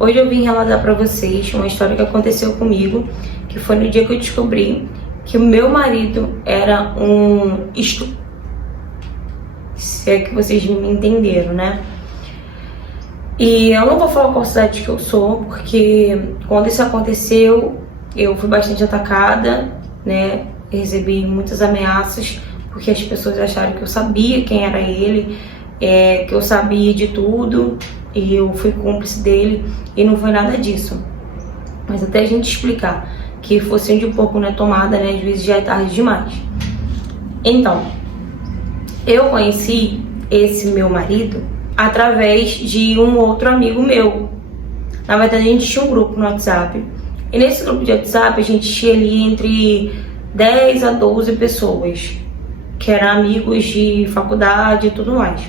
Hoje eu vim relatar pra vocês uma história que aconteceu comigo, que foi no dia que eu descobri que o meu marido era um se é que vocês me entenderam, né? E eu não vou falar qual cidade que eu sou, porque quando isso aconteceu, eu fui bastante atacada, né? Eu recebi muitas ameaças, porque as pessoas acharam que eu sabia quem era ele, que eu sabia de tudo, e eu fui cúmplice dele, e não foi nada disso. Mas até a gente explicar que fosse de um pouco, né, tomada, né, às vezes já é tarde demais. Então, eu conheci esse meu marido através de um outro amigo meu. Na verdade, a gente tinha um grupo no WhatsApp, e nesse grupo de WhatsApp a gente tinha ali entre 10 a 12 pessoas, que eram amigos de faculdade e tudo mais.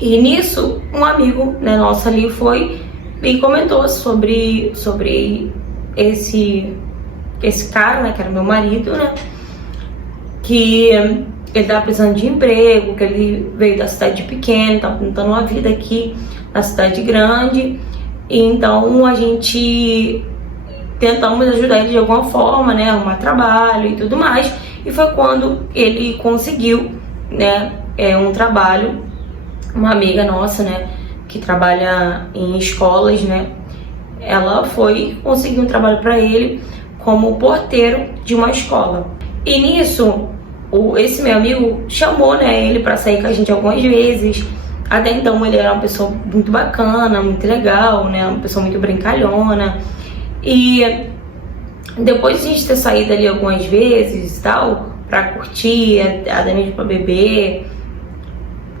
E nisso, um amigo, né, nosso ali foi e comentou sobre esse cara, né, que era meu marido, né, que ele tava precisando de emprego, que ele veio da cidade pequena, tava tentando uma vida aqui na cidade grande, e então a gente tentamos ajudar ele de alguma forma, né, arrumar trabalho e tudo mais, e foi quando ele conseguiu, né, um trabalho. Uma amiga nossa, né, que trabalha em escolas, né, ela foi conseguir um trabalho para ele como porteiro de uma escola. E nisso, esse meu amigo chamou, né, ele para sair com a gente algumas vezes. Até então ele era uma pessoa muito bacana, muito legal, né, uma pessoa muito brincalhona. E depois de a gente ter saído ali algumas vezes e tal, para curtir, a Dani para beber,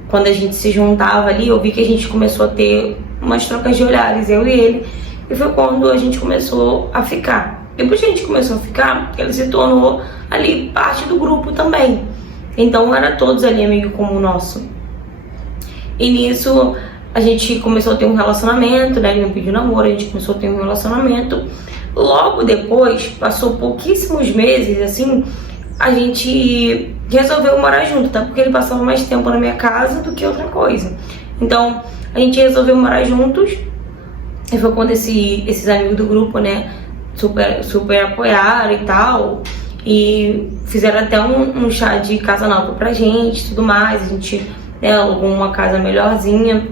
quando a gente se juntava ali, eu vi que a gente começou a ter umas trocas de olhares, eu e ele, e foi quando a gente começou a ficar. Depois que a gente começou a ficar, ele se tornou ali parte do grupo também. Então era todos ali amigo como o nosso. E nisso a gente começou a ter um relacionamento, né? Ele me pediu namoro, a gente começou a ter um relacionamento. Logo depois, passou pouquíssimos meses, assim, a gente resolveu morar junto, tá? Porque ele passava mais tempo na minha casa do que outra coisa. Então, a gente resolveu morar juntos. E foi quando esses amigos do grupo, né, super apoiaram e tal. E fizeram até um chá de casa nova pra gente, tudo mais. A gente, né, alugou uma casa melhorzinha,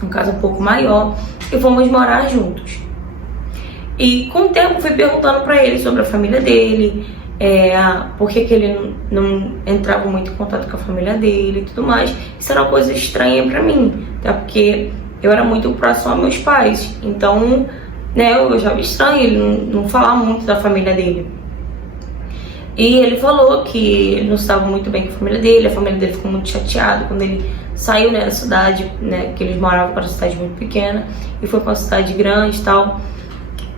uma casa um pouco maior, e fomos morar juntos. E com o tempo fui perguntando pra ele sobre a família dele, por que ele não entrava muito em contato com a família dele e tudo mais. Isso era uma coisa estranha pra mim, até porque eu era muito próximo aos meus pais. Então, né, eu achava estranho ele não falar muito da família dele. E ele falou que não estava muito bem com a família dele ficou muito chateada quando ele saiu, né, da cidade, né, que eles moravam para uma cidade muito pequena e foi para uma cidade grande e tal.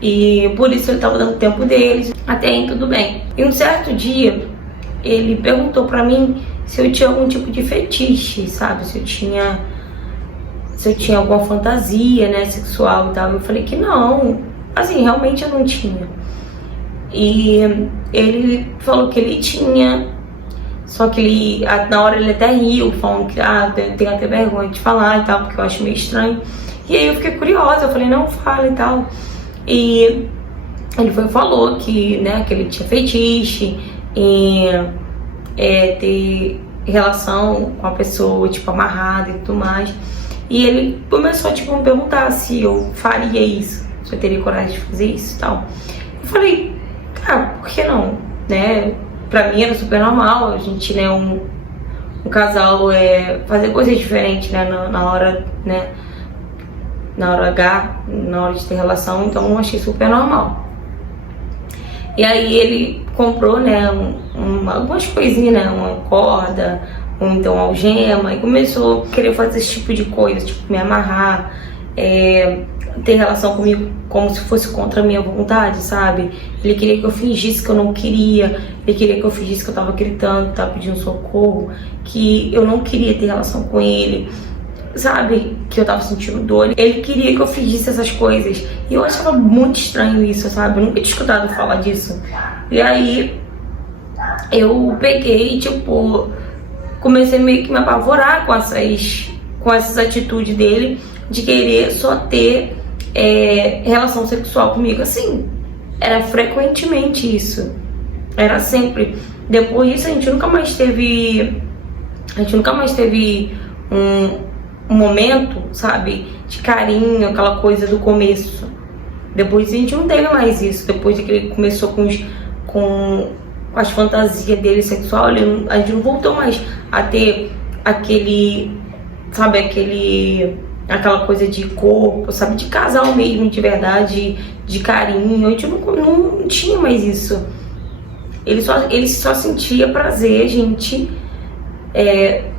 E por isso ele estava dando tempo deles, até aí tudo bem. E um certo dia, ele perguntou pra mim se eu tinha algum tipo de fetiche, sabe? Se eu tinha alguma fantasia, né, sexual e tal. Eu falei que não, assim, realmente eu não tinha. E ele falou que ele tinha, só que ele, na hora ele até riu, falando que, eu tenho até vergonha de falar e tal, porque eu acho meio estranho. E aí eu fiquei curiosa, eu falei, não, fala e tal. E ele falou que, né, que ele tinha fetiche em ter relação com a pessoa, tipo, amarrada e tudo mais. E ele começou, tipo, a me perguntar se eu faria isso, se eu teria coragem de fazer isso e tal. Eu falei, cara, por que não? Né? Pra mim era super normal, a gente, né, um casal fazer coisas diferentes, né, na hora, né, na hora H, na hora de ter relação, então eu achei super normal. E aí ele comprou, né, algumas coisinhas, né, uma corda, ou então algema, e começou a querer fazer esse tipo de coisa, tipo me amarrar, ter relação comigo como se fosse contra a minha vontade, sabe? Ele queria que eu fingisse que eu não queria, ele queria que eu fingisse que eu tava gritando, tava pedindo socorro, que eu não queria ter relação com ele, sabe, que eu tava sentindo dor. Ele queria que eu fingisse essas coisas, e eu achava muito estranho isso, sabe, eu nunca tinha escutado falar disso. E aí eu peguei, tipo, comecei meio que me apavorar com essas atitudes dele, de querer só ter relação sexual comigo. Assim, era frequentemente isso. Era sempre. Depois disso, a gente nunca mais teve um momento, sabe, de carinho, aquela coisa do começo. Depois a gente não teve mais isso. Depois que ele começou com as fantasias dele sexual, a gente não voltou mais a ter aquele, sabe, aquela coisa de corpo, sabe, de casal mesmo, de verdade, de carinho. A gente não tinha mais isso. Ele só sentia prazer, a gente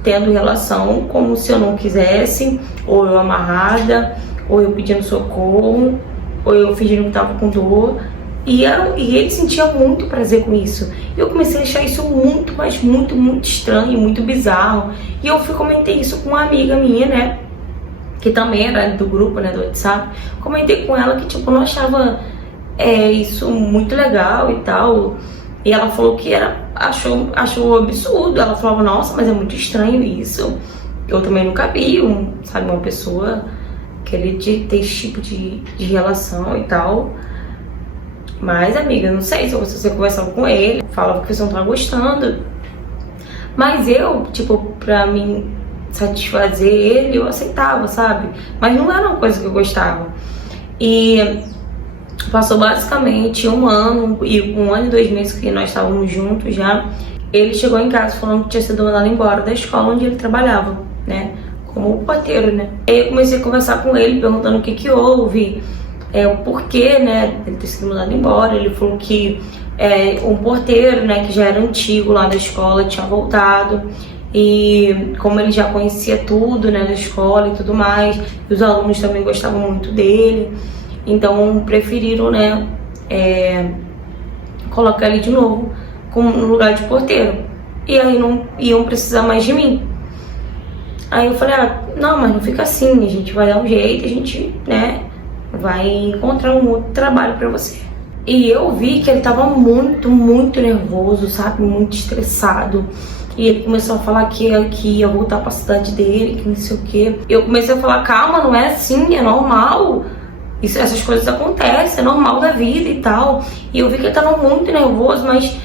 tendo relação, como se eu não quisesse, ou eu amarrada, ou eu pedindo socorro, ou eu fingindo que tava com dor. E ele sentia muito prazer com isso. E eu comecei a achar isso muito, mas muito, muito estranho, muito bizarro. E eu comentei isso com uma amiga minha, né, que também era do grupo, né, do WhatsApp. Comentei com ela que, tipo, eu não achava isso muito legal e tal. E ela falou que achou absurdo. Ela falava, nossa, mas é muito estranho isso. Eu também nunca vi, sabe, uma pessoa querer ter esse tipo de relação e tal. Mas, amiga, não sei se você conversava com ele, falava que você não tava gostando. Mas eu, tipo, pra mim satisfazer ele, eu aceitava, sabe? Mas não era uma coisa que eu gostava. E passou basicamente um ano e 2 meses que nós estávamos juntos já. Ele chegou em casa falando que tinha sido mandado embora da escola onde ele trabalhava, né? Como porteiro, né? Aí eu comecei a conversar com ele, perguntando o que houve, o porquê, né, ele ter sido mandado embora. Ele falou que um porteiro, né, que já era antigo lá da escola, tinha voltado. E como ele já conhecia tudo, né, da escola e tudo mais, e os alunos também gostavam muito dele, então preferiram, né, colocar ele de novo no lugar de porteiro. E aí não iam precisar mais de mim. Aí eu falei, não, mas não fica assim, a gente vai dar um jeito, a gente, né, vai encontrar um outro trabalho pra você. E eu vi que ele tava muito, muito nervoso, sabe, muito estressado. E ele começou a falar que ia voltar pra cidade dele, que não sei o quê. Eu comecei a falar, calma, não é assim, é normal. Essas coisas acontecem, é normal da vida e tal. E eu vi que ele tava muito nervoso, mas,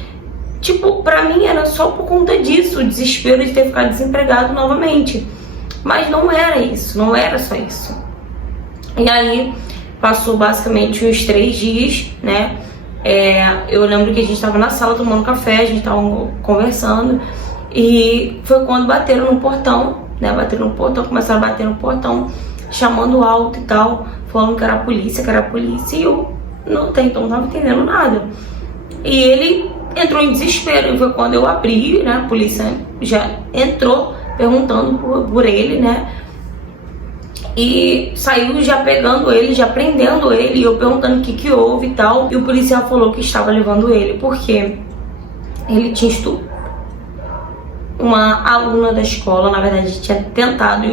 tipo, pra mim era só por conta disso, o desespero de ter ficado desempregado novamente. Mas não era isso, não era só isso. E aí, passou basicamente uns 3 dias, né? Eu lembro que a gente tava na sala tomando café, a gente tava conversando. E foi quando bateram no portão, né? Começaram a bater no portão, chamando alto e tal, falando que era a polícia, E eu até então não tava entendendo nada. E ele entrou em desespero. E foi quando eu abri, né? A polícia já entrou perguntando por ele, né? E saiu já pegando ele, já prendendo ele. E eu perguntando o que houve e tal. E o policial falou que estava levando ele porque ele tinha uma aluna da escola, na verdade tinha tentado,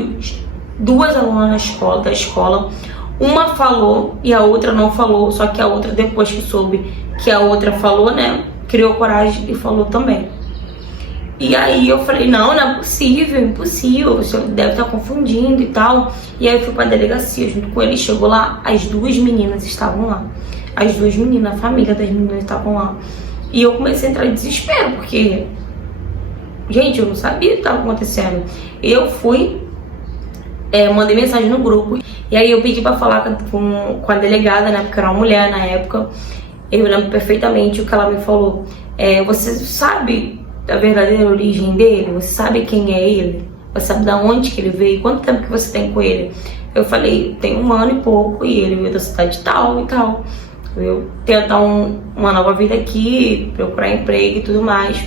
2 alunas da escola, uma falou e a outra não falou, só que a outra, depois que soube que a outra falou, né, criou coragem e falou também. E aí eu falei, não é possível, impossível, você deve estar confundindo e tal. E aí eu fui pra delegacia junto com ele, chegou lá, as 2 meninas estavam lá. As 2 meninas, a família das meninas estavam lá. E eu comecei a entrar em desespero, porque, gente, eu não sabia o que estava acontecendo. Eu fui, mandei mensagem no grupo. E aí eu pedi pra falar com a delegada, né, porque era uma mulher na época. Eu lembro perfeitamente o que ela me falou. Você sabe a verdadeira origem dele? Você sabe quem é ele? Você sabe de onde que ele veio? Quanto tempo que você tem com ele? Eu falei, tem 1 ano e pouco e ele veio da cidade tal e tal. Eu tentar uma nova vida aqui, procurar emprego e tudo mais.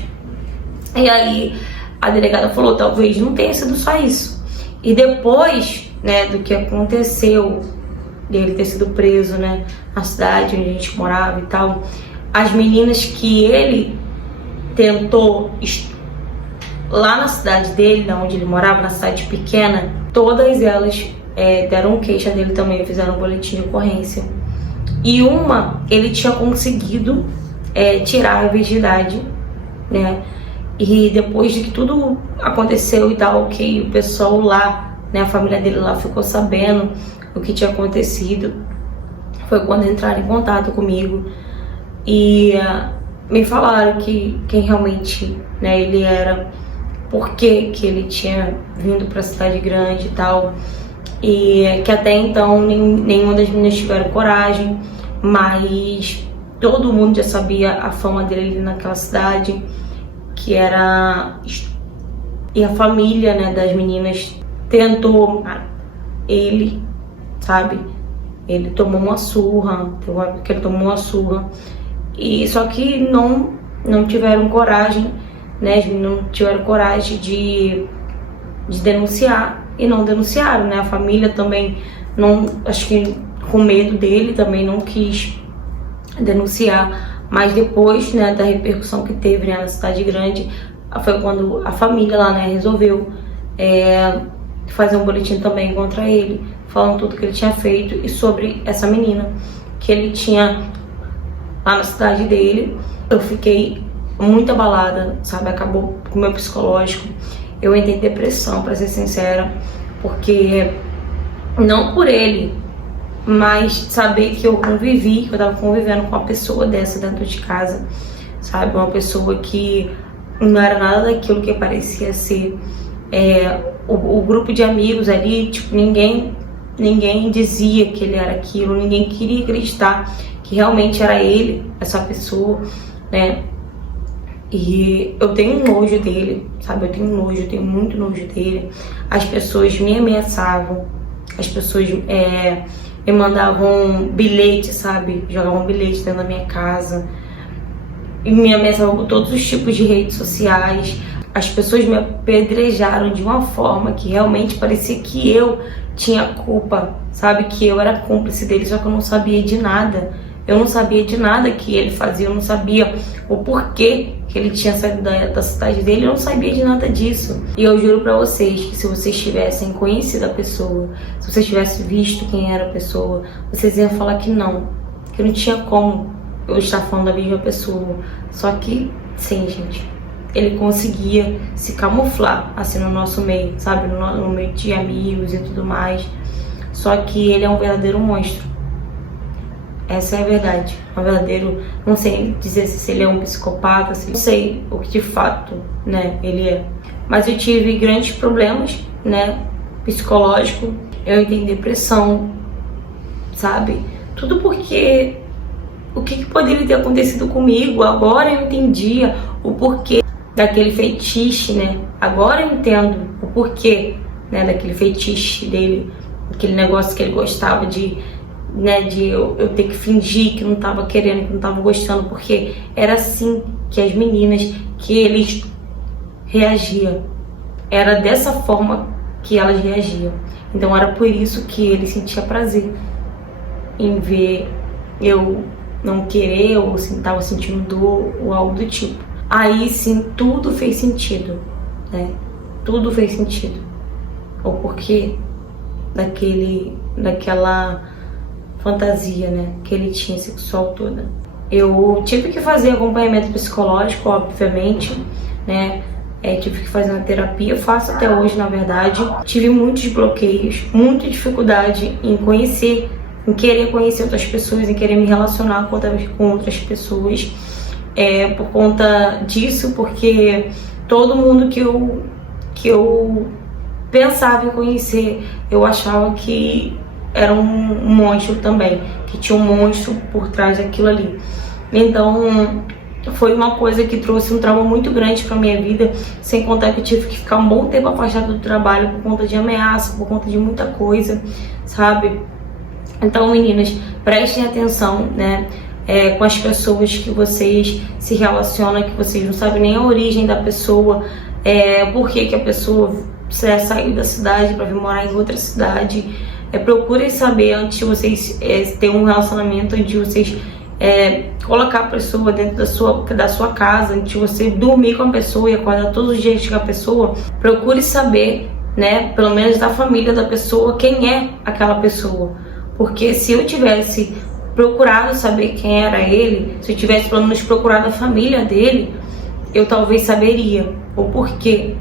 E aí a delegada falou, talvez não tenha sido só isso. E depois, né, do que aconteceu, dele ter sido preso, né, na cidade onde a gente morava e tal, as meninas que ele tentou lá na cidade dele, onde ele morava, na cidade pequena, todas elas deram queixa dele também, fizeram um boletim de ocorrência. E uma, ele tinha conseguido tirar a virgindade, né? E depois de que tudo aconteceu e tal, que o pessoal lá né, a família dele lá ficou sabendo o que tinha acontecido, foi quando entraram em contato comigo e me falaram que quem realmente, né, ele era, por que ele tinha vindo para a cidade grande e tal, e que até então nenhuma das meninas tiveram coragem, mas todo mundo já sabia a fama dele naquela cidade, que era... E a família, né, das meninas tentou ele, sabe? Ele tomou uma surra, teve uma época que ele tomou uma surra, e só que não tiveram coragem, né? Não tiveram coragem de denunciar e não denunciaram, né? A família também não, acho que com medo dele também não quis denunciar, mas depois, né, da repercussão que teve, né, na cidade grande, foi quando a família lá, né, resolveu fazer um boletim também contra ele, falando tudo que ele tinha feito e sobre essa menina que ele tinha lá na cidade dele. Eu fiquei muito abalada, sabe? Acabou com o meu psicológico. Eu entrei em depressão, pra ser sincera, porque não por ele, mas saber que eu convivi, que eu tava convivendo com uma pessoa dessa dentro de casa, sabe? Uma pessoa que não era nada daquilo que parecia ser. O grupo de amigos ali, tipo, ninguém dizia que ele era aquilo, ninguém queria acreditar que realmente era ele, essa pessoa, né? E eu tenho nojo dele, sabe? Eu tenho muito nojo dele. As pessoas me ameaçavam, as pessoas me mandavam bilhete, sabe? Jogavam bilhete dentro da minha casa e me ameaçavam por todos os tipos de redes sociais. As pessoas me apedrejaram de uma forma que realmente parecia que eu tinha culpa, sabe? Que eu era cúmplice dele, só que eu não sabia de nada. Eu não sabia de nada que ele fazia, eu não sabia o porquê que ele tinha saído da cidade dele, eu não sabia de nada disso. E eu juro pra vocês que se vocês tivessem conhecido a pessoa, se vocês tivessem visto quem era a pessoa, vocês iam falar que não tinha como eu estar falando da mesma pessoa. Só que, sim, gente, ele conseguia se camuflar assim no nosso meio, sabe? No meio de amigos e tudo mais. Só que ele é um verdadeiro monstro. Essa é a verdade. Um verdadeiro, não sei dizer se ele é um psicopata, não sei o que de fato, né, ele é. Mas eu tive grandes problemas, né, psicológico. Eu entrei em depressão, sabe? Tudo porque o que poderia ter acontecido comigo? Agora eu entendia o porquê daquele fetiche, né? Agora eu entendo o porquê, né, daquele fetiche dele, aquele negócio que ele gostava de, né, de eu ter que fingir que não tava querendo, que não tava gostando, porque era assim que as meninas, que eles reagiam. Era dessa forma que elas reagiam. Então era por isso que ele sentia prazer em ver eu não querer, ou assim, tava sentindo dor ou algo do tipo. Aí sim, tudo fez sentido, né? Tudo fez sentido. O porquê daquela fantasia, né, que ele tinha sexual toda. Eu tive que fazer acompanhamento psicológico, obviamente, né? Tive que fazer uma terapia, faço até hoje, na verdade. Tive muitos bloqueios, muita dificuldade em conhecer, em querer conhecer outras pessoas, em querer me relacionar com outras pessoas. Por conta disso, porque todo mundo que eu pensava em conhecer, eu achava que era um monstro também, que tinha um monstro por trás daquilo ali. Então foi uma coisa que trouxe um trauma muito grande pra minha vida, sem contar que eu tive que ficar um bom tempo afastada do trabalho por conta de ameaça, por conta de muita coisa, sabe? Então, meninas, prestem atenção, né, com as pessoas que vocês se relacionam, que vocês não sabem nem a origem da pessoa, por que a pessoa saiu da cidade para vir morar em outra cidade. Procurem saber antes de vocês terem um relacionamento, antes de vocês colocar a pessoa dentro da sua casa, antes de você dormir com a pessoa e acordar todos os dias com a pessoa. Procure saber, né, pelo menos da família da pessoa, quem é aquela pessoa. Porque se eu tivesse procurado saber quem era ele, se eu tivesse pelo menos procurado a família dele, eu talvez saberia o porquê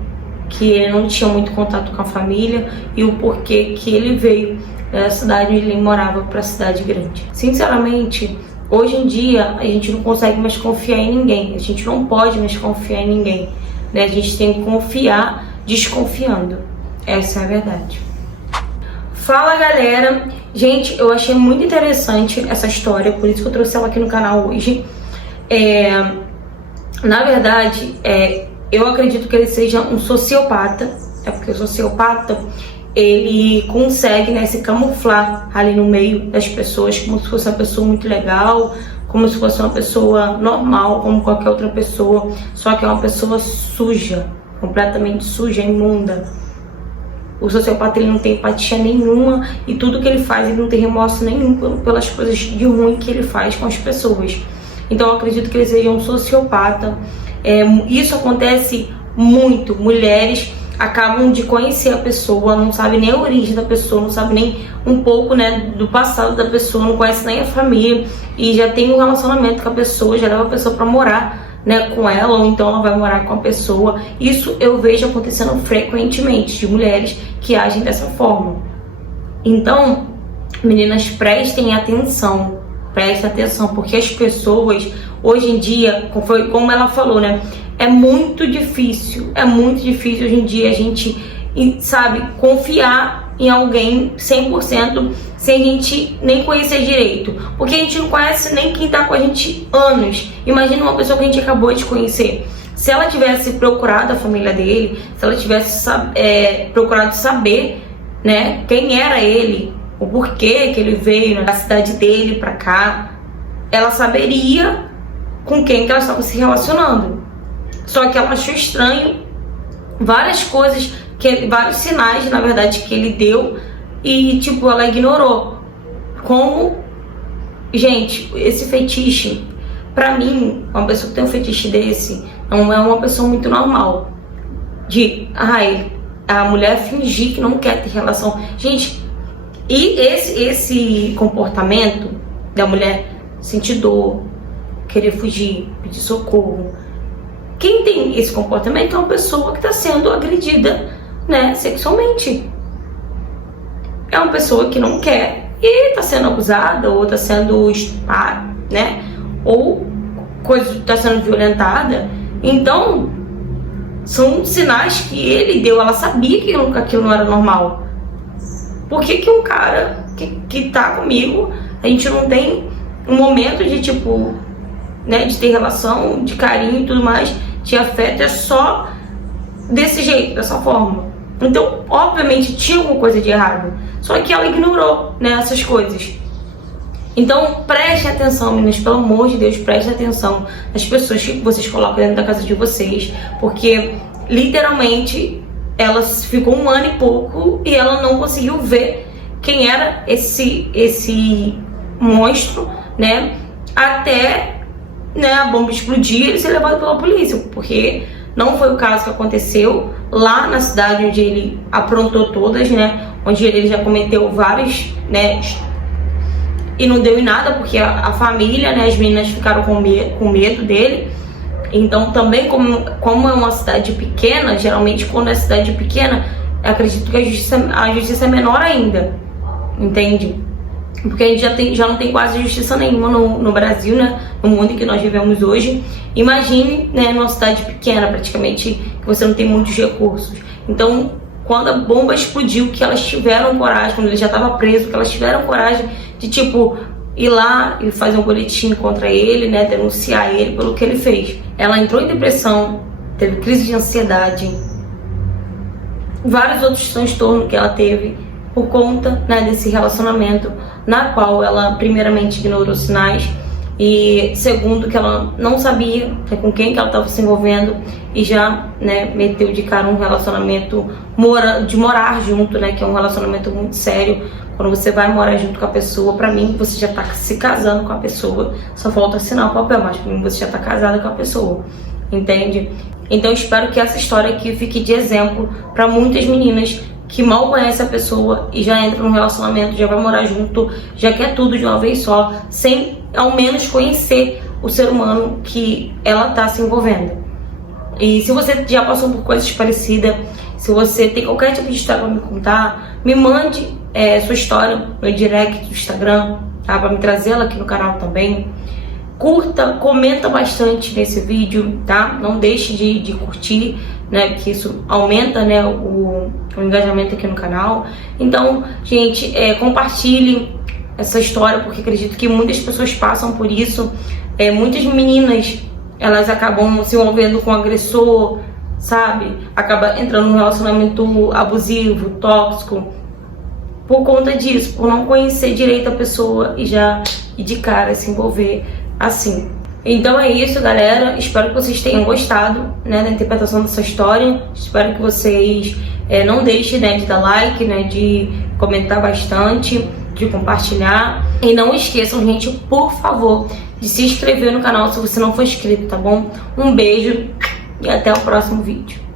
que ele não tinha muito contato com a família e o porquê que ele veio da cidade onde ele morava para a cidade grande. Sinceramente, hoje em dia a gente não consegue mais confiar em ninguém, a gente não pode mais confiar em ninguém, né? A gente tem que confiar desconfiando, essa é a verdade. Fala galera, gente, eu achei muito interessante essa história, por isso que eu trouxe ela aqui no canal hoje. Na verdade, eu acredito que ele seja um sociopata, porque o sociopata, ele consegue, né, se camuflar ali no meio das pessoas, como se fosse uma pessoa muito legal, como se fosse uma pessoa normal, como qualquer outra pessoa, só que é uma pessoa suja, completamente suja, imunda. O sociopata, ele não tem empatia nenhuma e tudo que ele faz, ele não tem remorso nenhum pelas coisas de ruim que ele faz com as pessoas. Então eu acredito que ele seja um sociopata. Isso acontece muito, mulheres acabam de conhecer a pessoa, não sabe nem a origem da pessoa, não sabe nem um pouco, né, do passado da pessoa, não conhece nem a família e já tem um relacionamento com a pessoa, já leva a pessoa para morar, né, com ela, ou então ela vai morar com a pessoa. Isso eu vejo acontecendo frequentemente, de mulheres que agem dessa forma. Então, meninas, prestem atenção, porque as pessoas, hoje em dia, como ela falou, né, é muito difícil hoje em dia a gente, sabe, confiar em alguém 100% sem a gente nem conhecer direito, porque a gente não conhece nem quem tá com a gente anos. Imagina uma pessoa que a gente acabou de conhecer. Se ela tivesse procurado a família dele, se ela tivesse procurado saber, né, quem era ele, o porquê que ele veio da cidade dele pra cá, ela saberia com quem que ela estava se relacionando. Só que ela achou estranho várias coisas, vários sinais, na verdade, que ele deu e, tipo, ela ignorou. Como, gente, esse fetiche, pra mim, uma pessoa que tem um fetiche desse, não é uma pessoa muito normal. A mulher fingir que não quer ter relação. Gente, e esse comportamento da mulher sentir dor, querer fugir, pedir socorro, quem tem esse comportamento é uma pessoa que está sendo agredida, né, sexualmente. É uma pessoa que não quer e está sendo abusada, ou está sendo estuprada, né, ou está sendo violentada. Então, são sinais que ele deu. Ela sabia que aquilo não era normal. Por que um cara que tá comigo, a gente não tem um momento de, tipo, né, de ter relação, de carinho e tudo mais, de afeto, é só desse jeito, dessa forma? Então, obviamente, tinha alguma coisa de errado. Só que ela ignorou, né, essas coisas. Então, preste atenção, meninas, pelo amor de Deus, preste atenção nas pessoas que vocês colocam dentro da casa de vocês, porque, literalmente, ela ficou 1 ano e pouco e ela não conseguiu ver quem era esse monstro, né, até, né, a bomba explodir e ele ser levado pela polícia, porque não foi o caso que aconteceu lá na cidade onde ele aprontou todas, né, onde ele já cometeu vários, né, e não deu em nada, porque a família, né, as meninas ficaram com medo dele. Então também, como é uma cidade pequena, geralmente quando é cidade pequena, eu acredito que a justiça é menor ainda, entende? Porque a gente já não tem quase justiça nenhuma no Brasil, né, no mundo em que nós vivemos hoje. Imagine, né, numa cidade pequena, praticamente, que você não tem muitos recursos. Então, quando a bomba explodiu, que elas tiveram coragem, quando ele já estava preso, que elas tiveram coragem de, tipo, ir lá e fazer um boletim contra ele, né, denunciar ele pelo que ele fez. Ela entrou em depressão, teve crise de ansiedade, vários outros transtornos que ela teve por conta, né, desse relacionamento, na qual ela primeiramente ignorou sinais e segundo que ela não sabia, né, com quem que ela estava se envolvendo, e já, né, meteu de cara um relacionamento de morar junto, né, que é um relacionamento muito sério. Quando você vai morar junto com a pessoa, pra mim você já tá se casando com a pessoa, só falta assinar o papel, mas pra mim você já tá casada com a pessoa, entende? Então eu espero que essa história aqui fique de exemplo pra muitas meninas que mal conhecem a pessoa e já entram num relacionamento, já vai morar junto, já quer tudo de uma vez só, sem ao menos conhecer o ser humano que ela tá se envolvendo. E se você já passou por coisas parecidas, se você tem qualquer tipo de história para me contar, me mande sua história no direct do Instagram, tá? Para me trazê-la aqui no canal também. Curta, comenta bastante nesse vídeo, tá? Não deixe de curtir, né? Que isso aumenta, né, o engajamento aqui no canal. Então, gente, compartilhe essa história, porque acredito que muitas pessoas passam por isso. Muitas meninas, elas acabam se envolvendo com o agressor, sabe? Acaba entrando num relacionamento abusivo, tóxico, por conta disso, por não conhecer direito a pessoa e de cara se envolver assim. Então é isso, galera. Espero que vocês tenham gostado, né, da interpretação dessa história. Espero que vocês não deixem, né, de dar like, né, de comentar bastante, de compartilhar. E não esqueçam, gente, por favor, de se inscrever no canal se você não for inscrito, tá bom? Um beijo e até o próximo vídeo.